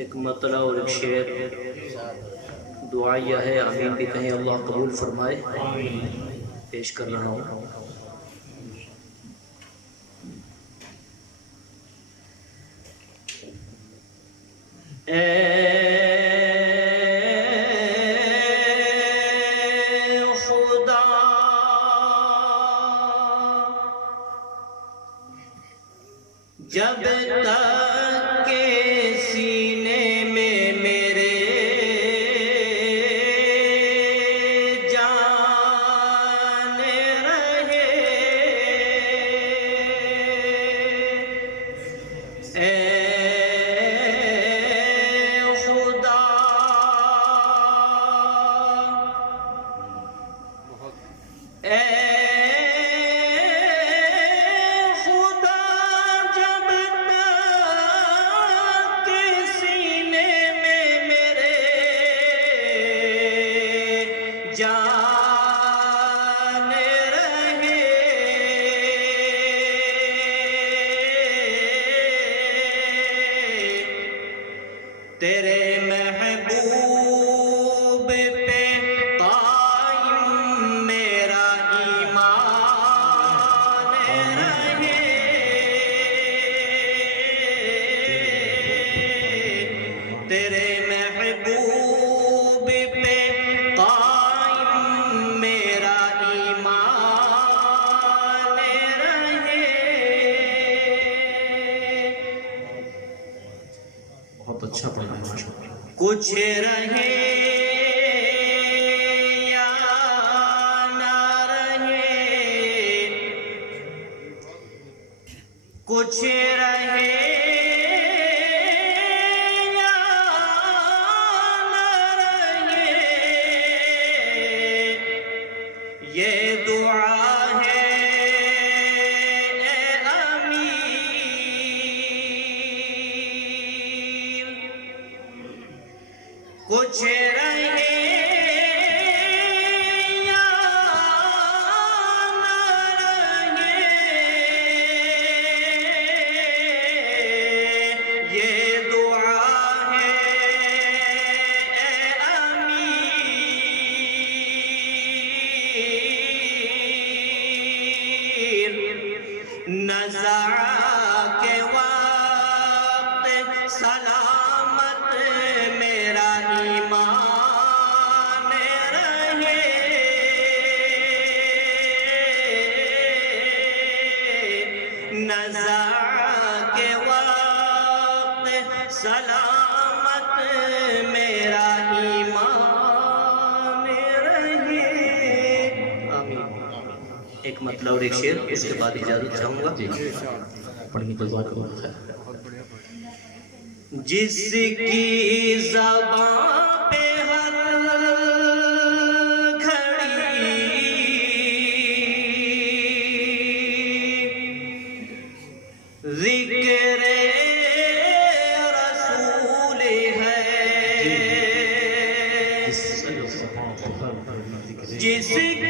एक मतला और एक शेर दुआ यह है, आमीन भी कहें, अल्लाह कबूल फरमाए। पेश कर रहा हूँ। खुदा जब तक के सीने में मेरे जान रहे, खुदा जान रहे, तेरे महबूब पे कायम मेरा ईमान रहे, तेरे महबूब पे मेरा ईमान रहे। बहुत अच्छा पढ़ा है माशाअल्लाह। कुछ रहे या ना रहे, कुछ रहे ये दुआ है ए अमीर, कुछ रहे या ना रहे, ये दुआ है ए अमीर। नज़ा के वक्त सलामत मेरा ईमान रहे, नज़ा के वक्त सलामत मेरा ईमान रहे। आमीन। एक मतलब और एक शेर, उसके बाद इजाजत चाहूंगा। पढ़िए तो ज़ाकिर खैर। जिसकी ज़बां पे हर घड़ी ज़िक्र रसूल है, जिसकी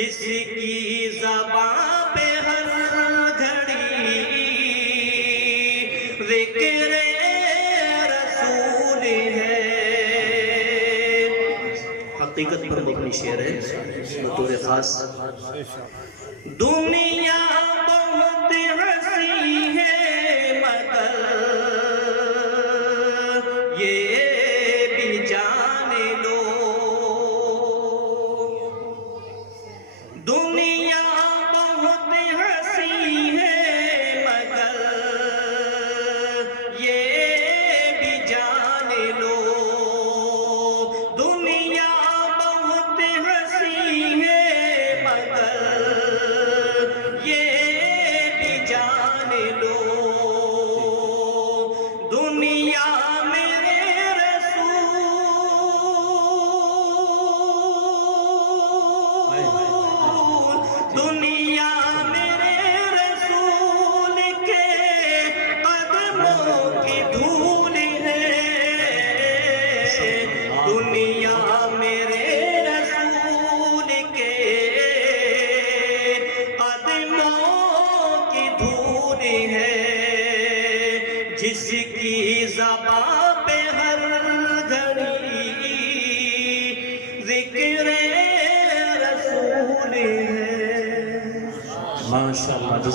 जिसकी ज़बां पे हर घड़ी ज़िक्र रसूल है। हकीकत पर मबनी शेर है बतौर खास। दुनिया बहुत हंसी है मगर ये भी जान लो, दुनिया बहुत हंसी है मगर ये भी जान लो, दुनिया बहुत हंसी है मगर की धूल है दुनिया मेरे रसूल के कदमों की धूल है जिसकी ज़बान